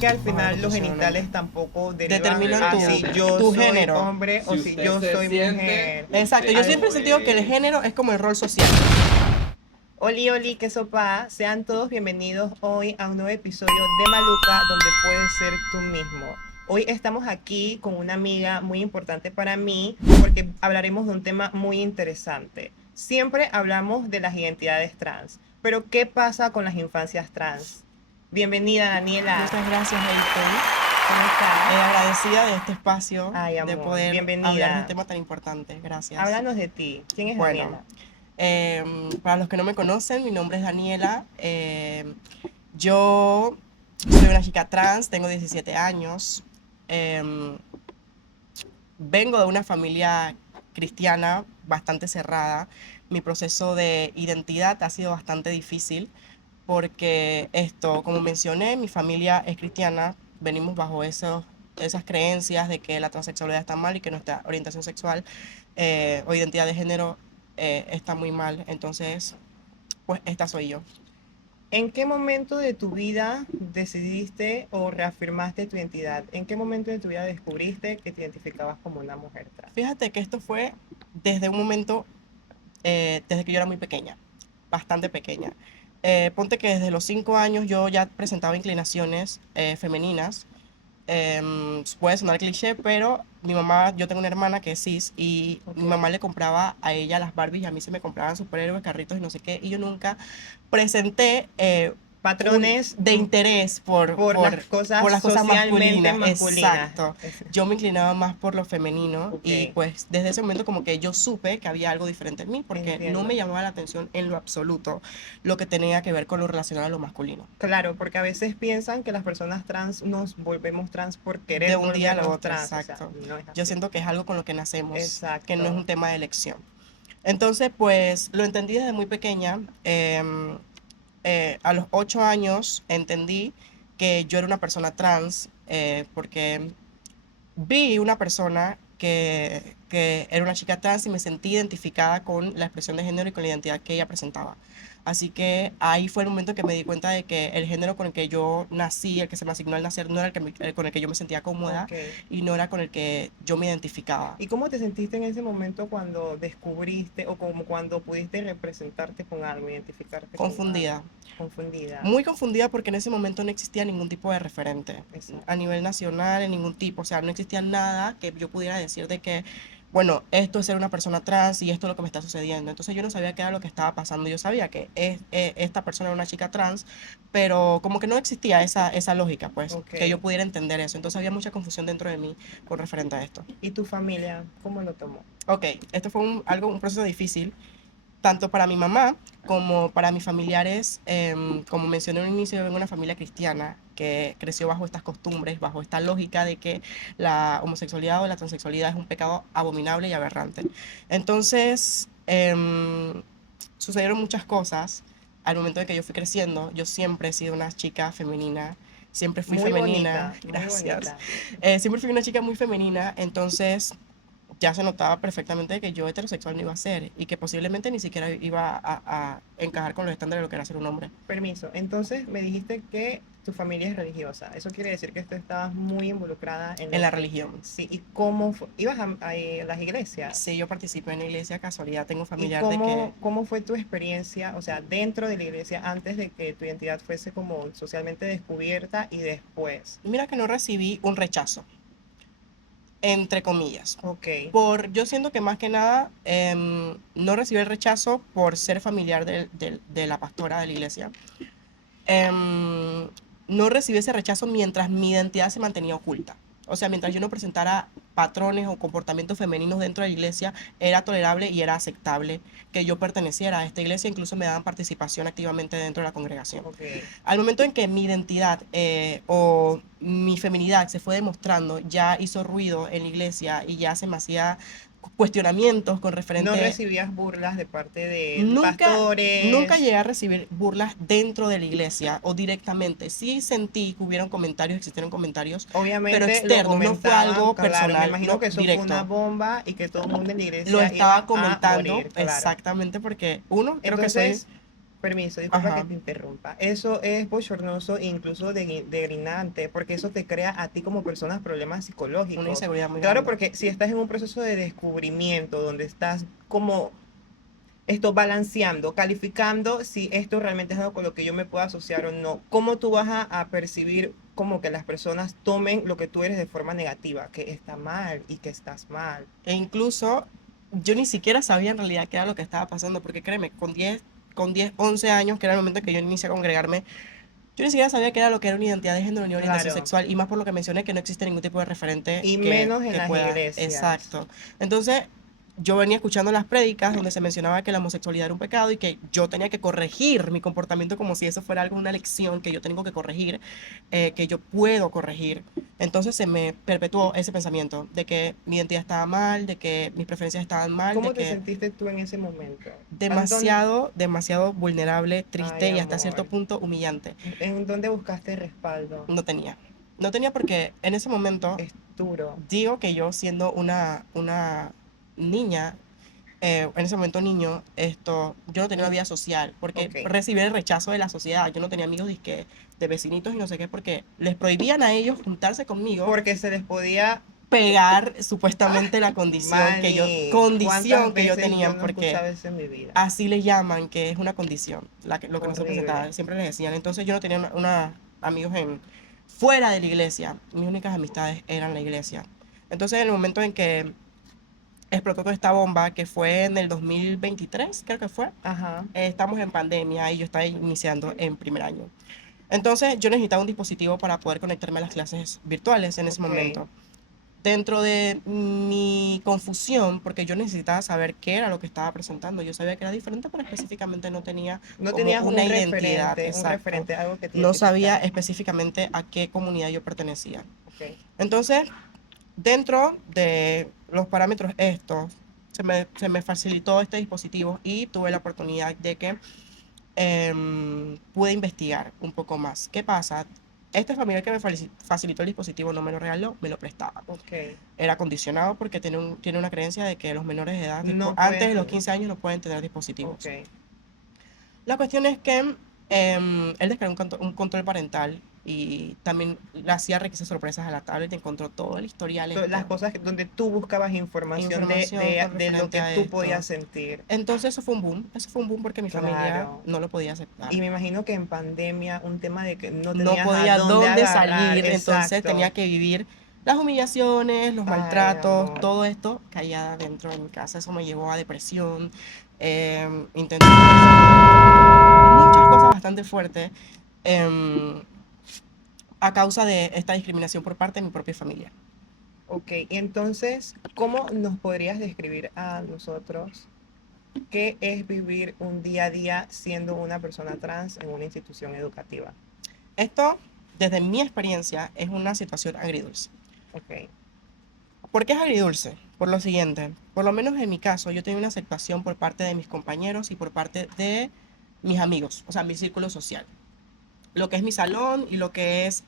que al Bajo la final los nutrición, genitales tampoco derivan determinan a si yo tu soy género. hombre o Si si usted yo se soy siente, mujer. Exacto, yo usted siempre he lo sentido que el es. género es como el rol social. Oli, oli, qué sopa. Sean todos bienvenidos hoy a un nuevo episodio de Maluca, donde puedes ser tú mismo. Hoy estamos aquí con una amiga muy importante para mí porque hablaremos de un tema muy interesante. Siempre hablamos de las identidades trans, pero ¿qué pasa con las infancias trans? Bienvenida, Daniela. Muchas gracias, Eiffel. ¿Cómo estás? Agradecida de este espacio, Ay, de amor, poder hablar de este bienvenida. tema tan importante. Gracias. Háblanos de ti. ¿Quién es Bueno, Daniela? para los que no me conocen, mi nombre es Daniela. Yo soy una chica trans, tengo 17 años. em, Vengo de una familia cristiana bastante cerrada. Mi proceso de identidad ha sido bastante difícil porque esto, como mencioné, mi familia es cristiana, venimos bajo esas creencias de que la transexualidad está mal y que nuestra orientación sexual o identidad de género está muy mal. Entonces, pues esta soy yo. ¿En qué momento de tu vida decidiste o reafirmaste tu identidad? ¿En qué momento de tu vida descubriste que te identificabas como una mujer trans? Fíjate que esto fue desde un momento, desde que yo era muy pequeña, bastante pequeña. Ponte que desde los 5 años yo ya presentaba inclinaciones femeninas. Puede sonar cliché, pero mi mamá, yo tengo una hermana que es cis y mi Ok. mamá le compraba a ella las Barbies y a mí se me compraban superhéroes, carritos y no sé qué, y yo nunca presenté Patrones de interés por por las cosas socialmente masculinas, masculinas. exacto. Yo me inclinaba más por lo femenino Ok, y pues desde ese momento como que yo supe que había algo diferente en mí porque no entiendo. me llamaba la atención en lo absoluto lo que tenía que ver con lo relacionado a lo masculino. Claro, porque a veces piensan que las personas trans nos volvemos trans por De querer un día a la volvernos otra, trans. O sea, exacto. no es Yo así. siento que es algo con lo que nacemos, que no es Exacto. un tema de elección. Entonces, pues lo entendí desde muy pequeña. A los 8 años entendí que yo era una persona trans porque vi una persona que era una chica trans y me sentí identificada con la expresión de género y con la identidad que ella presentaba. Así que ahí fue el momento que me di cuenta de que el género con el que yo nací, el que se me asignó al nacer, no era el con el que yo me sentía cómoda Ok. y no era con el que yo me identificaba. ¿Y cómo te sentiste en ese momento cuando descubriste o como cuando pudiste representarte con algo, identificarte con algo? Confundida. Confundida. Muy confundida porque en ese momento no existía ningún tipo de referente a Exacto. nivel nacional, en ningún tipo, o sea, no existía nada que yo pudiera decir de que, bueno, esto es ser una persona trans y esto es lo que me está sucediendo. Entonces yo no sabía qué era lo que estaba pasando. Yo sabía que esta persona era una chica trans, pero como que no existía esa lógica, pues, Ok. que yo pudiera entender eso. Entonces había mucha confusión dentro de mí con referente a esto. ¿Y tu familia cómo lo tomó? Ok, esto fue un proceso difícil tanto para mi mamá como para mis familiares. Como mencioné en un inicio, yo vengo de una familia cristiana que creció bajo estas costumbres, bajo esta lógica de que la homosexualidad o la transexualidad es un pecado abominable y aberrante. Entonces, sucedieron muchas cosas al momento de que yo fui creciendo. Yo siempre he sido una chica femenina, siempre fui Muy femenina, bonita, muy gracias. bonita. Siempre fui una chica muy femenina, entonces ya se notaba perfectamente que yo heterosexual no iba a ser y que posiblemente ni siquiera iba a encajar con los estándares de lo que era ser un hombre. Permiso. Entonces me dijiste que tu familia es religiosa. Eso quiere decir que tú estabas muy involucrada en En lo la que... religión. Sí, ¿y cómo ibas a las Sí, iglesias? yo participé en la iglesia, casualidad, tengo un ¿Y familiar de que, cómo fue tu experiencia, o sea, dentro de la iglesia, antes de que tu identidad fuese como socialmente descubierta y después? mira que no recibí un rechazo, entre comillas. Ok, Yo siento que más que nada no recibí el rechazo por ser familiar de la pastora de la iglesia. em, no recibí ese rechazo mientras mi identidad se mantenía oculta. O sea, mientras yo no presentara patrones o comportamientos femeninos dentro de la iglesia, era tolerable y era aceptable que yo perteneciera a esta iglesia, incluso me daban participación activamente dentro de la congregación. ok. Al momento en que mi identidad o mi feminidad se fue demostrando, ya hizo ruido en la iglesia y ya se me hacía cuestionamientos con No referente. recibías burlas de parte de Nunca pastores. llegué a recibir burlas dentro de la iglesia o directamente. Sí sentí que hubieron comentarios, existieron comentarios, pero Obviamente lo externos, no fue comentaban, algo claro, me personal, imagino no que eso fue una directo. bomba y que todo el mundo en la Lo iglesia estaba iba a comentando morir, claro. exactamente porque, uno, creo que soy Entonces, Permiso, disculpa que Ajá, te interrumpa. Eso es bochornoso e incluso degradante, porque eso te crea a ti como persona problemas una psicológicos. inseguridad muy Claro, grande. porque si estás en un proceso de descubrimiento donde estás como esto balanceando, calificando si esto realmente es algo con lo que yo me puedo asociar o no, ¿cómo tú vas a percibir como que las personas tomen lo que tú eres de forma negativa, que está mal y que estás mal? E incluso yo ni siquiera sabía en realidad qué era lo que estaba pasando, porque créeme, con diez 11 años, que era el momento en que yo inicié a congregarme, yo ni siquiera sabía qué era lo que era una identidad de género ni orientación Claro, sexual, y más por lo que mencioné, que no existe ningún tipo de referente y que, menos en que las pueda. iglesias. Exacto. Entonces, yo venía escuchando las prédicas donde se mencionaba que la homosexualidad era un pecado y que yo tenía que corregir mi comportamiento como si eso fuera algo, una lección que yo tengo que corregir, que yo puedo corregir. Entonces se me perpetuó ese pensamiento de que mi identidad estaba mal, de que mis preferencias estaban mal, de ¿Cómo te que sentiste tú en ese momento? demasiado, demasiado vulnerable, Ay, triste y hasta cierto amor, punto humillante. ¿en dónde buscaste respaldo? No tenía. No tenía porque en ese momento, Es duro. digo que yo siendo una niña, en ese momento niño, yo no tenía una Un- vida social, porque ok. recibí el rechazo de la sociedad. Yo no tenía amigos dizque, de vecinitos y no sé qué, porque les prohibían a ellos juntarse conmigo, Porque se les podía. pegar ¡Ah! supuestamente la Manny, ¿cuántas condición que yo veces yo tenían, no he porque escuchado eso en mi vida? así le llaman, que es una condición, lo que no se Horrible. presentaba, siempre les decían. Entonces yo no tenía amigos fuera de la iglesia, mis únicas amistades eran la iglesia. Entonces en el momento en que explotó toda esta bomba, que fue en el 2023, creo que fue, Ajá, estamos en pandemia y yo estaba iniciando en primer año. Entonces yo necesitaba un dispositivo para poder conectarme a las clases virtuales en ese ok. momento. Dentro de mi confusión, porque yo necesitaba saber qué era lo que estaba presentando, yo sabía que era diferente, pero específicamente no tenía No como tenías una identidad, un exacto. referente, algo que te No sabía identificara. específicamente a qué comunidad yo pertenecía. Ok. Entonces, dentro de los parámetros estos, se me facilitó este dispositivo y tuve la oportunidad de que pude investigar un poco más. ¿Qué pasa? Este familiar que me facilitó el dispositivo no me lo regaló, me lo prestaba. Ok. Era condicionado porque tiene una creencia de que los menores de edad, No antes pueden de los tener. 15 años, no pueden tener dispositivos. Ok. La cuestión es que él descargó un control parental y también le hacía requisas sorpresas a la tablet y encontró todo el historial Las cosas donde tú buscabas información información con de lo referente que a tú podías esto. sentir. Entonces eso fue un boom porque mi familia Claro. no lo podía aceptar. Y me imagino que en pandemia un tema de que no No tenías a podía dónde dónde agarrar. salir, entonces Exacto. tenía que vivir las humillaciones, los Ay, maltratos, amor. todo esto callada dentro de mi casa. Eso me llevó a depresión, intenté muchas cosas bastante fuertes em, a causa de esta discriminación por parte de mi propia familia. Ok, entonces, ¿cómo nos podrías describir a nosotros qué es vivir un día a día siendo una persona trans en una institución educativa? Esto, desde mi experiencia, es una situación agridulce. Ok, ¿Por qué es agridulce? Por lo siguiente, por lo menos en mi caso, yo tengo una aceptación por parte de mis compañeros y por parte de mis amigos, o sea, mi círculo social. Lo que es mi salón y lo que es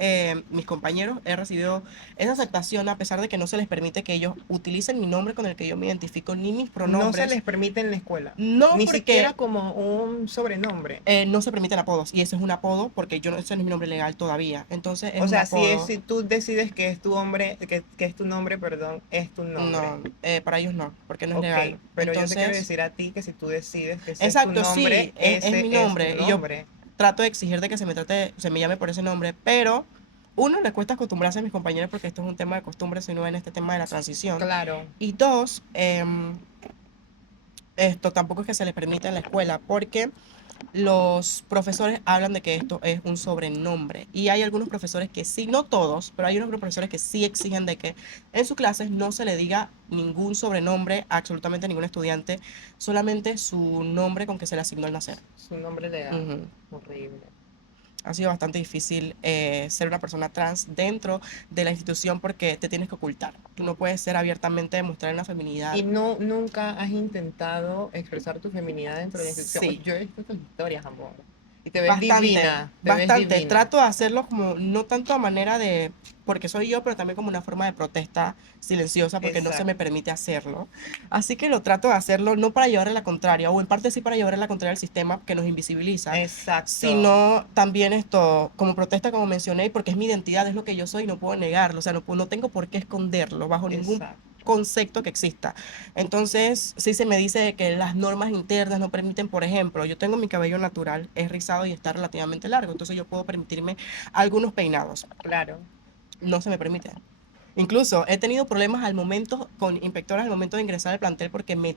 mis compañeros, he recibido esa aceptación a pesar de que no se les permite que ellos utilicen mi nombre con el que yo me identifico, ni mis no se pronombres, les permite en la escuela, no ni siquiera porque como un sobrenombre. no se permiten apodos, y ese es un apodo porque ese no es mi nombre legal todavía, entonces es O un sea, si apodo. si tú decides que es tu hombre, que es tu nombre, perdón, es tu nombre. No, para ellos no, porque no es Ok, legal. pero yo te quiero Entonces, decir a ti que si tú decides que ese es tu exacto, nombre, sí, es ese mi es tu nombre y yo nombre. trato de exigir de que se me llame por ese nombre, pero uno, le cuesta acostumbrarse a mis compañeros porque esto es un tema de costumbre, sino en este tema de la transición. Claro, Y dos, esto tampoco es que se les permita en la escuela porque los profesores hablan de que esto es un sobrenombre y hay algunos profesores que sí, no todos, pero hay unos profesores que sí exigen de que en sus clases no se le diga ningún sobrenombre a absolutamente ningún estudiante, solamente su nombre con que se le asignó al nacer. su nombre legal. Ujú. Horrible. Ha sido bastante difícil ser una persona trans dentro de la institución porque te tienes que ocultar. Tú no puedes ser abiertamente, demostrar una feminidad. ¿Y no, nunca has intentado expresar tu feminidad dentro de la institución? Sí, Yo he visto tus historias, amor. Y te ves Bastante, divina, te ves bastante. divina. Trato de hacerlo como, no tanto a manera de, porque soy yo, pero también como una forma de protesta silenciosa, porque no se me Exacto, permite hacerlo. Así que lo trato de hacerlo no para llevarle la contraria, o en parte sí para llevarle la contraria al sistema que nos invisibiliza, exacto, sino también esto, como protesta, como mencioné, porque es mi identidad, es lo que yo soy y no puedo negarlo, o sea, no tengo por qué esconderlo bajo ningún exacto. concepto que exista. Entonces, sí se me dice que las normas internas no permiten, por ejemplo, yo tengo mi cabello natural, es rizado y está relativamente largo, entonces yo puedo permitirme algunos peinados. Claro. No se me permite. Incluso he tenido problemas al momento con inspectoras al momento de ingresar al plantel porque me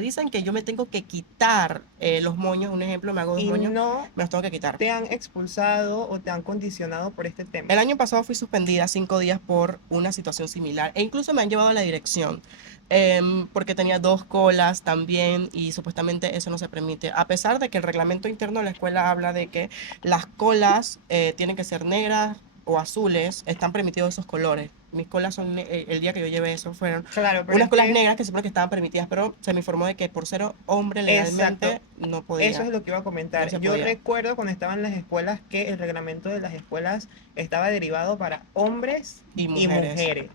dicen que yo me tengo que quitar los moños. Un ejemplo, me hago dos Y moños, no me los tengo que quitar. te han expulsado o te han condicionado por este El tema. año pasado fui suspendida 5 días por una situación similar e incluso me han llevado a la dirección porque tenía dos colas también y supuestamente eso no se permite. A pesar de que el reglamento interno de la escuela habla de que las colas tienen que ser negras o azules, están permitidos esos colores. Mis colas son, el día que yo llevé eso fueron Claro, pero unas es colas que, negras que se supone que estaban permitidas, pero se me informó de que por ser hombre exacto, legalmente no eso podía, es lo que iba a no comentar. se Yo podía. recuerdo cuando estaba en las escuelas que el reglamento de las escuelas estaba derivado para hombres Y y mujeres. mujeres.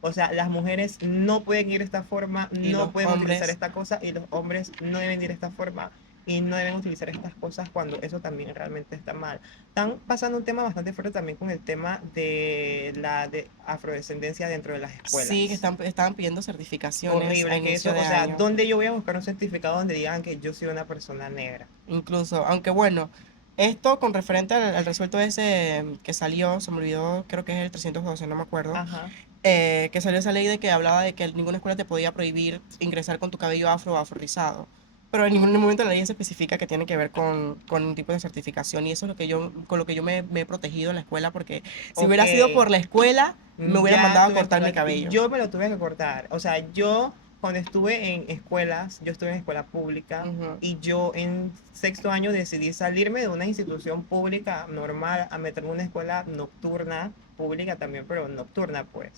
O sea, las mujeres no pueden ir de esta forma, Y no los pueden utilizar hombres. esta cosa y los hombres no deben ir de esta forma y no deben utilizar estas cosas cuando eso también realmente está mal. Están pasando un tema bastante fuerte también con el tema de la afrodescendencia dentro de las Sí, que escuelas. estaban pidiendo certificaciones a Horrible que inicio eso, de o sea, año, ¿dónde yo voy a buscar un certificado donde digan que yo soy una persona negra? incluso, aunque bueno, esto con referente al resuelto ese que salió, se me olvidó, creo que es el 312, no me acuerdo, Ajá. que salió esa ley de que hablaba de que ninguna escuela te podía prohibir ingresar con tu cabello afro o afro rizado. Pero en ningún momento la ley se especifica que tiene que ver con un tipo de certificación y eso es lo que con lo que yo me he protegido en la escuela porque si Ok, hubiera sido por la escuela me hubieran ya mandado a tuvieron que cortar mi hablar. cabello. Yo me lo tuve que cortar. O sea, yo cuando estuve en escuelas, yo estuve en escuela pública Ujú. y yo en sexto año decidí salirme de una institución pública normal a meterme en una escuela nocturna, pública también, pero nocturna pues.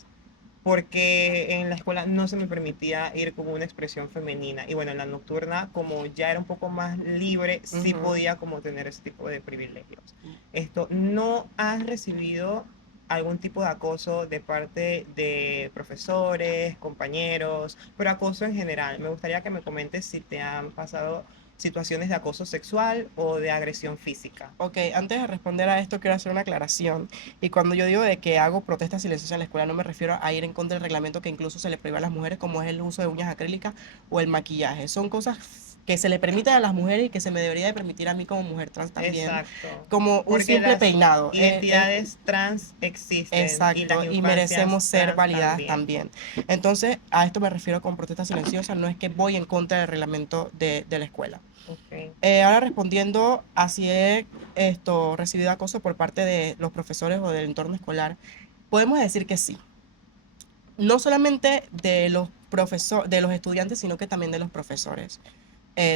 Porque en la escuela no se me permitía ir con una expresión femenina. Y bueno, en la nocturna, como ya era un poco más libre, sí Ujú. podía como tener ese tipo de privilegios. Esto, ¿no has recibido algún tipo de acoso de parte de profesores, compañeros, pero acoso en general? Me gustaría que me comentes si te han pasado situaciones de acoso sexual o de agresión física. Ok, antes de responder a esto, quiero hacer una aclaración. Y cuando yo digo de que hago protestas silenciosas en la escuela, no me refiero a ir en contra del reglamento que incluso se le prohíbe a las mujeres, como es el uso de uñas acrílicas o el maquillaje. Son cosas que se le permiten a las mujeres y que se me debería de permitir a mí como mujer trans también, Exacto. como un Porque simple las peinado. identidades trans existen y las Exacto, y merecemos infancias ser trans validadas también. también. Entonces, a esto me refiero con protesta silenciosa, no es que voy en contra del reglamento de la escuela. Ok. Ahora respondiendo a si he recibido acoso por parte de los profesores o del entorno escolar, podemos decir que sí. No solamente de los de los estudiantes, sino que también de los profesores,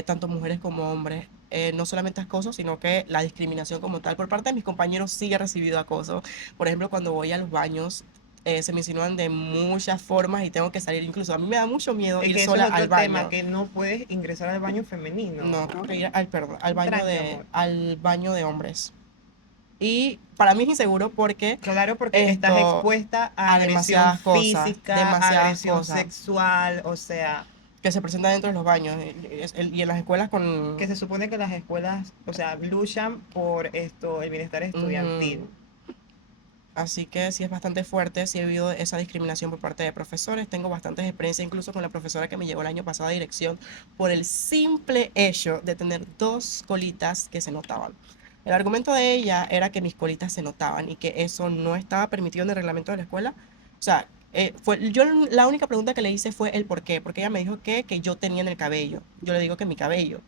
tanto mujeres como hombres. No solamente acoso, sino que la discriminación como tal. Por parte de mis compañeros sí he recibido acoso. Por ejemplo, cuando voy a los baños, se me insinúan de muchas formas y tengo que salir. Incluso a mí me da mucho miedo Es ir que eso es sola al otro tema, baño. que no puedes ingresar al baño No, femenino. tengo que ir perdón, Tranqui, amor. al baño de hombres. Y para mí es inseguro porque Claro, porque estás esto expuesta a a agresión física, demasiadas agresión cosas sexual, o sea, que se presentan dentro de los baños y en las escuelas que con... se supone que las escuelas, o sea, luchan por esto, el bienestar Ujú. estudiantil. Así que sí es bastante fuerte, sí he vivido esa discriminación por parte de profesores. Tengo bastantes experiencias incluso con la profesora que me llevó el año pasado a dirección por el simple hecho de tener dos colitas que se notaban. El argumento de ella era que mis colitas se notaban y que eso no estaba permitido en el reglamento de la escuela. O sea, yo la única pregunta que le hice fue el por qué, porque ella me dijo que yo tenía en el cabello. Yo le digo que mi cabello.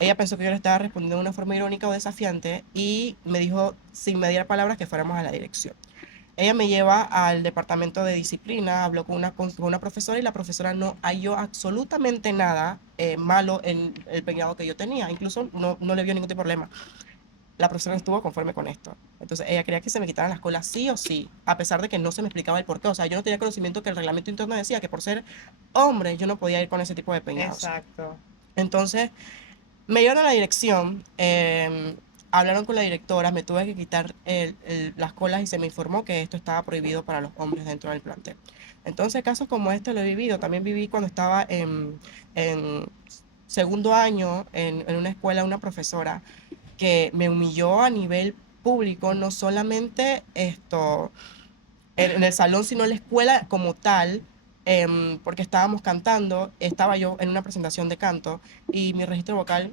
Ella pensó que yo le estaba respondiendo de una forma irónica o desafiante y me dijo, sin mediar palabras, que fuéramos a la dirección. Ella me lleva al departamento de disciplina, habló con una profesora y la profesora no halló absolutamente nada malo en el peinado que yo tenía. Incluso no le vio ningún tipo de problema. La profesora no estuvo conforme con esto. Entonces ella quería que se me quitaran las colas sí o sí, a pesar de que no se me explicaba el por qué. O sea, yo no tenía conocimiento que el reglamento interno decía que por ser hombre yo no podía ir con ese tipo de peinados. Exacto. Entonces me llevaron a la dirección. hablaron con la directora, me tuve que quitar las colas y se me informó que esto estaba prohibido para los hombres dentro del plantel. Entonces, casos como este lo he vivido. También viví cuando estaba en segundo año en una escuela, una profesora que me humilló a nivel público, no solamente esto en el salón, sino en la escuela como tal, porque estábamos cantando, estaba yo en una presentación de canto y mi registro vocal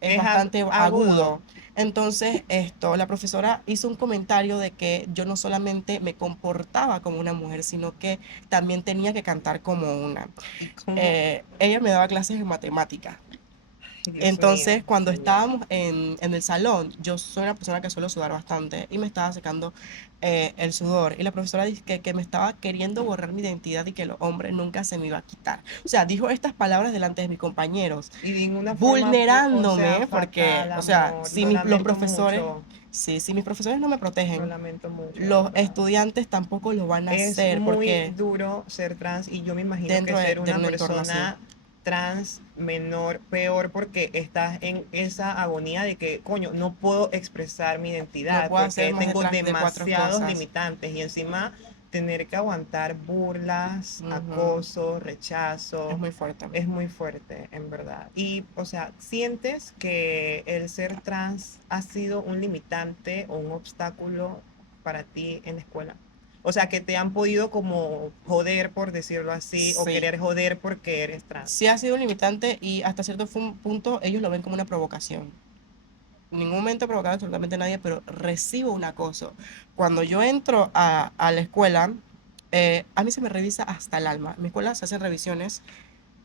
es Es bastante agudo. agudo. Entonces, la profesora hizo un comentario de que yo no solamente me comportaba como una mujer, sino que también tenía que cantar como una. Y como, Ella me daba clases de matemáticas. ay, Dios mío, Entonces, cuando qué miedo. estábamos en el salón, yo soy una persona que suelo sudar bastante y me estaba secando el sudor. Y la profesora dice que me estaba queriendo borrar mi identidad y que los hombres nunca se me iba a quitar. O sea, dijo estas palabras delante de mis compañeros, Y de ninguna forma, o sea, vulnerándome, porque, fatal, o sea, amor. si Lo los lamento profesores, mucho. sí, si mis profesores no me Lo protegen, lamento mucho, de los verdad. estudiantes tampoco lo van a Es hacer, muy porque duro ser trans y yo me imagino que dentro ser de una un entorno así, persona trans menor peor porque estás en esa agonía de que, coño, no puedo expresar mi no identidad puedo hacer porque más tengo de cuatro demasiados cosas. limitantes y encima tener que aguantar burlas, Ujú. acoso, Es rechazo. muy fuerte. Es muy fuerte, en verdad. Y, o sea, ¿sientes que el ser trans ha sido un limitante o un obstáculo para ti en la escuela? O sea, que te han podido como joder, por decirlo así, o Sí, querer joder porque eres sí trans. ha sido un limitante y hasta cierto punto ellos lo ven como una provocación. En ningún momento he provocado absolutamente a nadie, pero recibo un acoso. Cuando yo entro a la escuela, a mí se me revisa hasta el alma. En mi escuela se hacen revisiones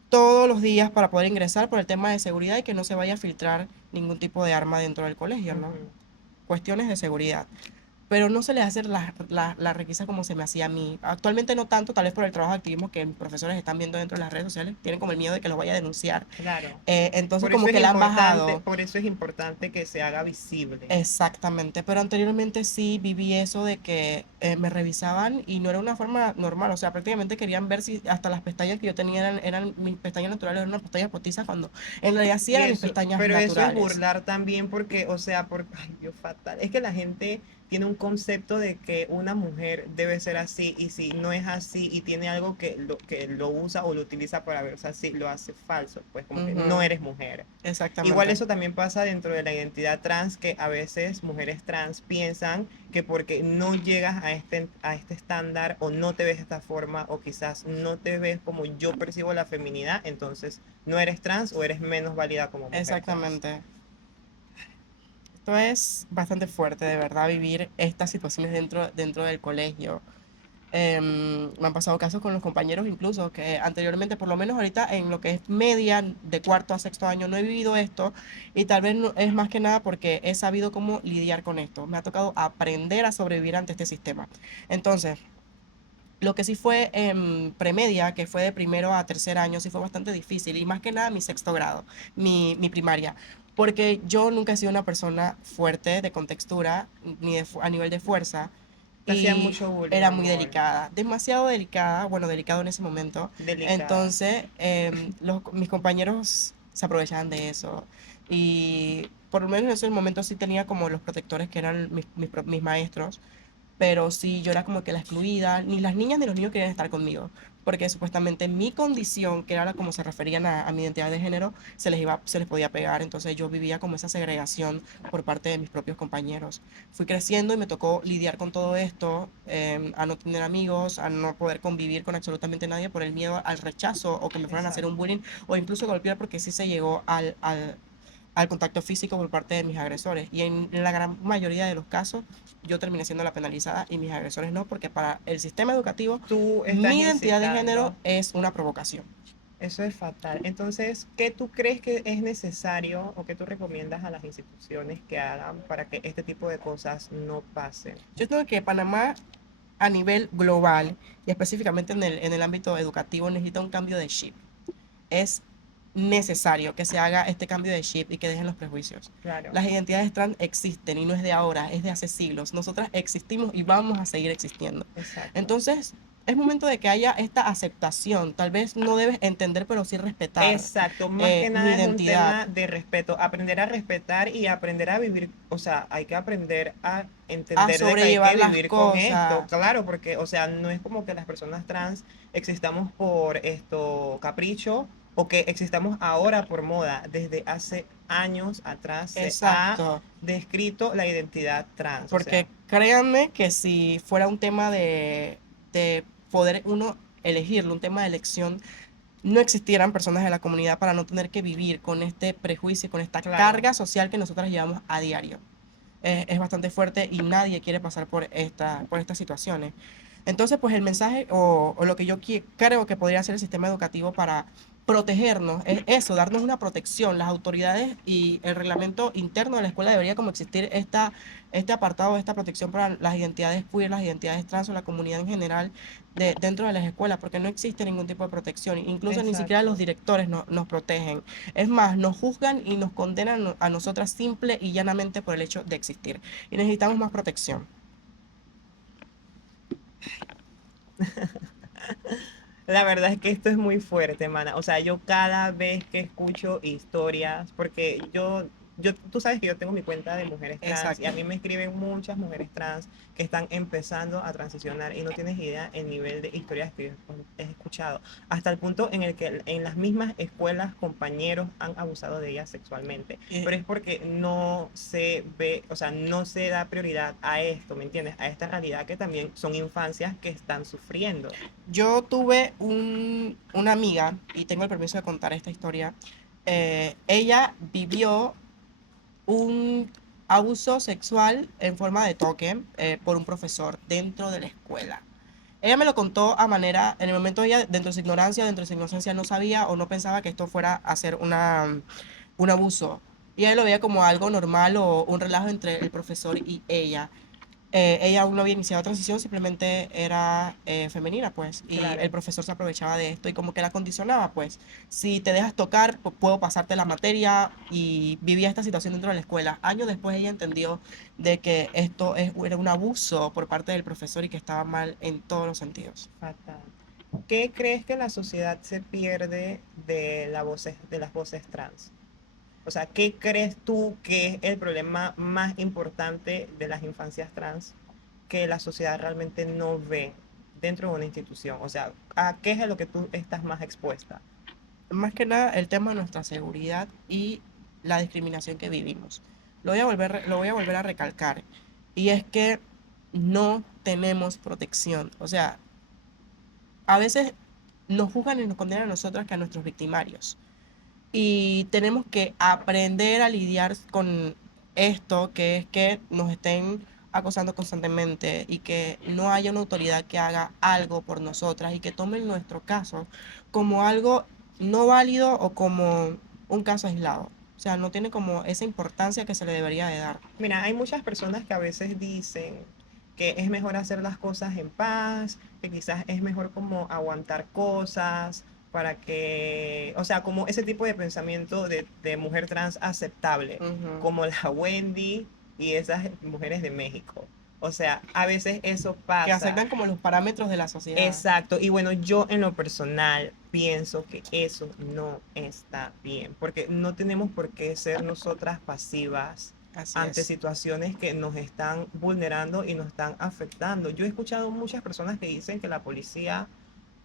todos los días para poder ingresar por el tema de seguridad y que no se vaya a filtrar ningún tipo de arma dentro del colegio, ¿no? Ujú. Cuestiones de seguridad, pero no se les hace la requisa como se me hacía a mí. Actualmente no tanto, tal vez por el trabajo de activismo que mis profesores están viendo dentro de las redes sociales, tienen como el miedo de que los vaya a denunciar. Claro. Entonces como que la han bajado. Por eso es importante que se haga visible. Exactamente, pero anteriormente sí viví eso de que me revisaban y no era una forma normal, o sea, prácticamente querían ver si hasta las pestañas que yo tenía eran mis pestañas naturales, eran unas pestañas postizas, cuando en realidad sí Y eran mis eso, pestañas pero eso es naturales. burlar también porque, o sea, ay, Dios, fatal. Es que la gente tiene un concepto de que una mujer debe ser así y si no es así y tiene algo que lo usa o lo utiliza para verse así, lo hace falso, pues como que no Ujú, eres mujer. Igual exactamente, eso también pasa dentro de la identidad trans, que a veces mujeres trans piensan que porque no llegas a este estándar o no te ves de esta forma o quizás no te ves como yo percibo la feminidad, entonces no eres trans o eres menos válida como mujer trans. exactamente. Esto es bastante fuerte, de verdad, vivir estas situaciones dentro del colegio. Me han pasado casos con los compañeros incluso, que anteriormente, por lo menos ahorita en lo que es media, de cuarto a sexto año, no he vivido esto y tal vez es más que nada porque he sabido cómo lidiar con esto. Me ha tocado aprender a sobrevivir ante este sistema. Entonces, lo que sí fue en premedia, que fue de primero a tercer año, sí fue bastante difícil y más que nada mi sexto grado, mi primaria. Porque yo nunca he sido una persona fuerte de contextura, ni a nivel de fuerza, Te hacían y mucho bullying, era muy amor. delicada, demasiado delicada, bueno, delicado en ese momento. Delicada. Entonces, mis compañeros se aprovechaban de eso. Y por lo menos en ese momento sí tenía como los protectores que eran mis maestros, pero sí, yo era como que la excluida, ni las niñas ni los niños querían estar conmigo, porque supuestamente mi condición, que era como se referían a mi identidad de género, se les podía pegar, entonces yo vivía como esa segregación por parte de mis propios compañeros. Fui creciendo y me tocó lidiar con todo esto, a no tener amigos, a no poder convivir con absolutamente nadie por el miedo al rechazo o que me fueran a hacer un Exacto. bullying o incluso golpear, porque sí se llegó al contacto físico por parte de mis agresores. Y en la gran mayoría de los casos, yo terminé siendo la penalizada y mis agresores no, porque para el sistema educativo, Tú estás mi identidad de incitando. género es una provocación. Eso es fatal. Entonces, ¿qué tú crees que es necesario o qué tú recomiendas a las instituciones que hagan para que este tipo de cosas no pasen? Yo creo que Panamá, a nivel global y específicamente en el ámbito educativo, necesita un cambio de chip. Es necesario que se haga este cambio de chip y que dejen los prejuicios. Claro, Las identidades trans existen y no es de ahora, es de hace siglos. Nosotras existimos y vamos a seguir existiendo. exacto. Entonces, es momento de que haya esta aceptación. Tal vez no debes entender, pero sí respetar Exacto, más que mi nada es un identidad, tema de respeto, aprender a respetar y aprender a vivir, o sea, hay que aprender a a entender de que hay sobrellevar que las vivir con esto, cosas. claro, porque, o sea, no es como que las personas trans existamos por esto capricho o que existamos ahora por moda, desde hace años atrás se ha Exacto. descrito la identidad trans, o sea, Porque créanme que si fuera un tema de poder uno elegirlo, un tema de elección, no existieran personas de la comunidad para no tener que vivir con este prejuicio y con esta claro, carga social que nosotras llevamos a diario. Es bastante fuerte y nadie quiere pasar por estas situaciones. Entonces, pues el mensaje o lo que yo creo que podría ser el sistema educativo para protegernos es eso, darnos una protección. Las autoridades y el reglamento interno de la escuela debería como existir este apartado, esta protección para las identidades queer, las identidades trans o la comunidad en general dentro de las escuelas, porque no existe ningún tipo de protección. Incluso ni siquiera los exacto. directores nos protegen. Es más, nos juzgan y nos condenan a nosotras simple y llanamente por el hecho de existir. Y necesitamos más protección. La verdad es que esto es muy fuerte, mana. O sea, yo cada vez que escucho historias, porque tú sabes que yo tengo mi cuenta de mujeres trans y a Exacto. mí me escriben muchas mujeres trans que están empezando a transicionar y no tienes idea el nivel de historias que yo he escuchado. Hasta el punto en el que en las mismas escuelas compañeros han abusado de ellas sexualmente. Eh, Pero es porque no se ve, o sea, no se da prioridad a esto, ¿me entiendes? A esta realidad que también son infancias que están sufriendo. Yo tuve una amiga, y tengo el permiso de contar esta historia. Ella vivió un abuso sexual en forma de toque por un profesor dentro de la escuela. Ella me lo contó a manera, en el momento ella, dentro de su ignorancia, dentro de su inocencia, no sabía o no pensaba que esto fuera a ser un abuso. Y ella lo veía como algo normal o un relajo entre el profesor y ella. Ella aún no había iniciado transición, simplemente era femenina, pues, y el Claro. profesor se aprovechaba de esto y como que la condicionaba, pues, si te dejas tocar, puedo pasarte la materia y vivía esta situación dentro de la escuela. Años después ella entendió de que era un abuso por parte del profesor y que estaba mal en todos los sentidos. Fatal. ¿Qué crees que la sociedad se pierde de, de las voces trans? O sea, ¿qué crees tú que es el problema más importante de las infancias trans que la sociedad realmente no ve dentro de una institución? O sea, ¿a qué es a lo que tú estás más expuesta? Más que nada el tema de nuestra seguridad y la discriminación que vivimos. Lo voy a volver a recalcar. Y es que no tenemos protección. O sea, a veces nos juzgan y nos condenan a nosotras que a nuestros victimarios. Y tenemos que aprender a lidiar con esto, que es que nos estén acosando constantemente y que no haya una autoridad que haga algo por nosotras y que tomen nuestro caso como algo no válido o como un caso aislado. O sea, no tiene como esa importancia que se le debería de dar. Mira, hay muchas personas que a veces dicen que es mejor hacer las cosas en paz, que quizás es mejor como aguantar cosas para que, o sea, como ese tipo de pensamiento de mujer trans aceptable, Ujú. como la Wendy y esas mujeres de México. O sea, a veces eso Que pasa. aceptan como los parámetros de la sociedad. Exacto, y bueno, yo en lo personal pienso que eso no está bien, porque no tenemos por qué ser nosotras pasivas Así ante es. situaciones que nos están vulnerando y nos están afectando. Yo he escuchado muchas personas que dicen que la policía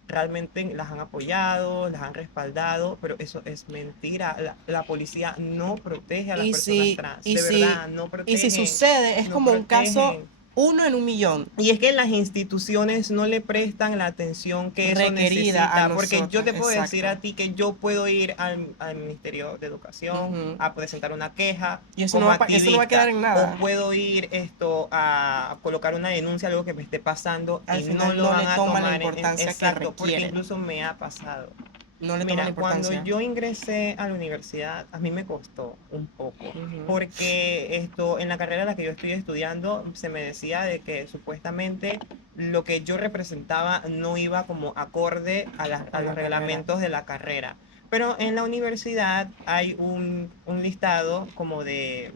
realmente las han apoyado, las han respaldado, pero eso es mentira. La policía no protege a las Y personas si, trans, y de si, verdad, no y si protegen, sucede, es no como un caso protegen. uno en un millón, Y es que las instituciones no le prestan la atención que eso requerida a necesita, porque yo nosotras, te puedo decir exacto. a ti que yo puedo ir al Ministerio de Educación Ujú. a presentar una queja Y como eso no va a quedar activista, en o nada. puedo ir esto a colocar una denuncia, algo que me esté pasando Al y no final lo no van le a toman la tomar importancia que exacto, porque requiere. incluso me ha pasado. No le toman la Mira, cuando importancia. yo ingresé a la universidad, a mí me costó un poco, Ujú. porque esto, en la carrera en la que yo estoy estudiando, se me decía de que supuestamente lo que yo representaba no iba como acorde a Con los la carrera. reglamentos de la carrera. Pero en la universidad hay un listado como de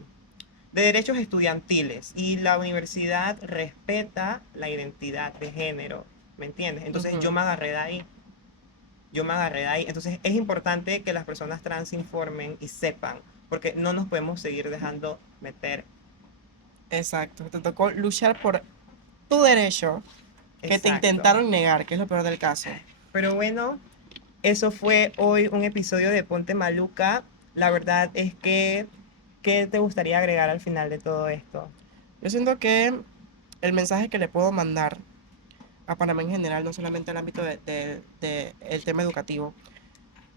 derechos estudiantiles y la universidad respeta la identidad de género. ¿me entiendes? Entonces Ujú. yo me agarré de ahí. Yo me agarré de ahí. Entonces es importante que las personas trans informen y sepan, porque no nos podemos seguir dejando meter. Exacto. Te tocó luchar por tu derecho que te Exacto. intentaron negar, que es lo peor del caso. Pero bueno, eso fue hoy un episodio de Ponte Maluca. La verdad es que, ¿qué te gustaría agregar al final de todo esto? Yo siento que el mensaje que le puedo mandar a Panamá en general, no solamente al ámbito de el tema educativo,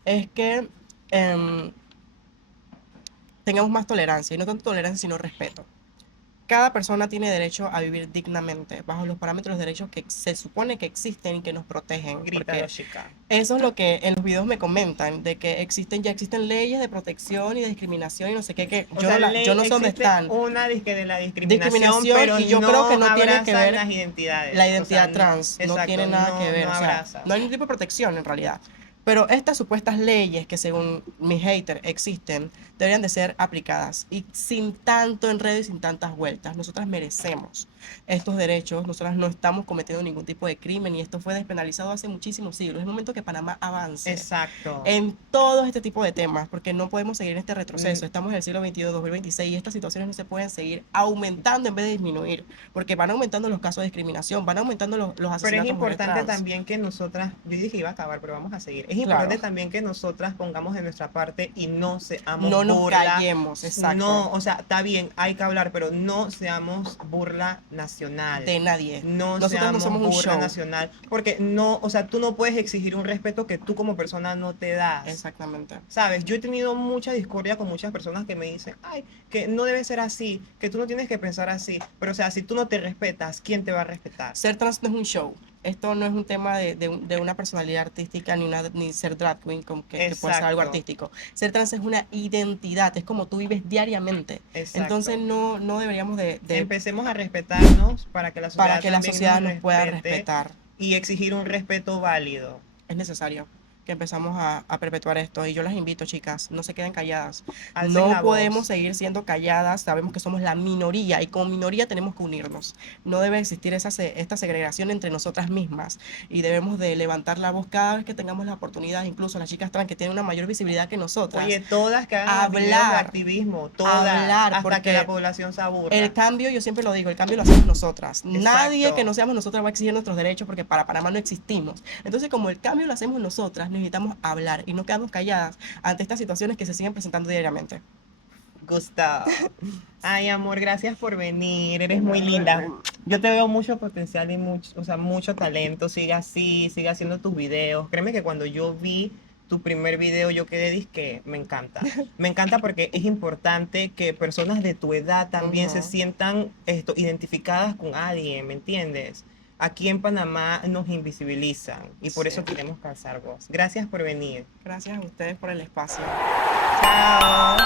es que em, tengamos más tolerancia, y no tanto tolerancia, sino respeto. Cada persona tiene derecho a vivir dignamente, bajo los parámetros de derechos que se supone que existen y que nos protegen, Grítalo, porque chica. eso es lo que en los videos me comentan, de que ya existen leyes de protección y de discriminación y no sé qué, que O sea, yo ley, no sé dónde existe están. una disque de la discriminación, Discriminación, pero y yo creo que no no tiene que abrazan ver las la identidades. O sea, identidad trans, no exacto, tiene nada que no, ver, no o sea, no abrazas. hay ningún tipo de protección en realidad. Pero estas supuestas leyes que según mis haters existen, deberían de ser aplicadas y sin tanto enredo y sin tantas vueltas. Nosotras merecemos estos derechos, nosotras no estamos cometiendo ningún tipo de crimen y esto fue despenalizado hace muchísimos siglos. Es momento que Panamá avance Exacto. en todo este tipo de temas, porque no podemos seguir en este retroceso. Mm, Estamos en el siglo XXI, 2026, y estas situaciones no se pueden seguir aumentando en vez de disminuir, porque van aumentando los casos de discriminación, van aumentando los Pero es asesinatos a mujeres importante trans. también que nosotras, yo dije que iba a acabar, pero vamos a seguir. Es Claro, importante también que nosotras pongamos de nuestra parte y no seamos no nos burla. callemos, exacto, No, o sea, está bien, hay que hablar, pero no seamos burla nacional. de nadie. No Nosotros no seamos somos un burla show. nacional, porque no, o sea, tú no puedes exigir un respeto que tú como persona no te das. Exactamente. Sabes, yo he tenido mucha discordia con muchas personas que me dicen, ay, que no debe ser así, que tú no tienes que pensar así. Pero, o sea, si tú no te respetas, ¿quién te va a respetar? Ser trans no es un show. Esto no es un tema de una personalidad artística ni ser drag queen, que puede ser algo Exacto, artístico. Ser trans es una identidad, es como tú vives diariamente. Entonces exacto. no deberíamos Empecemos a respetarnos para que la para sociedad que la también nos sociedad nos pueda respete respetar. y exigir un respeto válido. Es necesario que empezamos a perpetuar esto. Y yo las invito, chicas, no se queden calladas. Alcen No la podemos voz. seguir siendo calladas. Sabemos que somos la minoría y como minoría tenemos que unirnos. No debe existir esta segregación entre nosotras mismas y debemos de levantar la voz cada vez que tengamos la oportunidad, incluso las chicas trans que tienen una mayor visibilidad que nosotras, Oye, todas que hagan videos de hablar, activismo, todas, hablar, hasta que la porque población se el aburra. cambio, yo siempre lo digo, el cambio lo hacemos nosotras. Nadie que Exacto. no seamos nosotras va a exigir nuestros derechos porque para Panamá no existimos. Entonces, como el cambio lo hacemos nosotras, necesitamos hablar y no quedarnos calladas ante estas situaciones que se siguen presentando diariamente. Gustavo. Ay, amor, gracias por venir. Eres muy linda. Yo te veo mucho potencial y mucho, o sea, mucho talento. Sigue así, sigue haciendo tus videos. Créeme que cuando yo vi tu primer video, yo quedé disque, me encanta. Me encanta porque es importante que personas de tu edad también se Ujú. sientan identificadas con alguien, ¿me entiendes? Aquí en Panamá nos invisibilizan y por Sí. eso queremos calzar voz. Gracias por venir. Gracias a ustedes por el espacio. Chao.